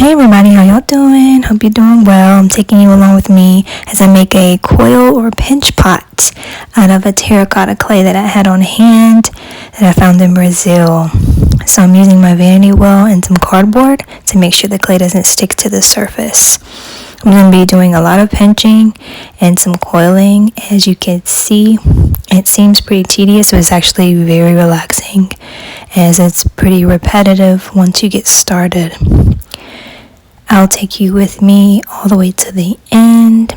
Hey everybody, how y'all doing? Hope you're doing well. I'm taking you along with me as I make a coil or pinch pot out of a terracotta clay that I had on hand that I found in Brazil. So I'm using my vanity well and some cardboard to make sure the clay doesn't stick to the surface. I'm going to be doing a lot of pinching and some coiling. As you can see, it seems pretty tedious, but it's actually very relaxing as it's pretty repetitive once you get started. I'll take you with me all the way to the end,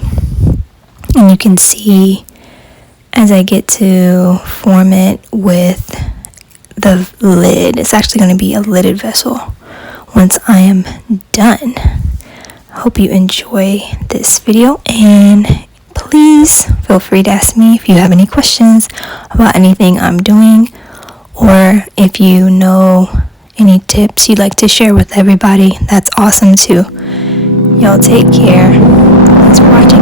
and you can see as I get to form it with the lid. It's actually going to be a lidded vessel once I am done. Hope you enjoy this video, and please feel free to ask me if you have any questions about anything I'm doing, or if you know any tips you'd like to share with everybody. That's awesome too. Y'all take care. Thanks for watching.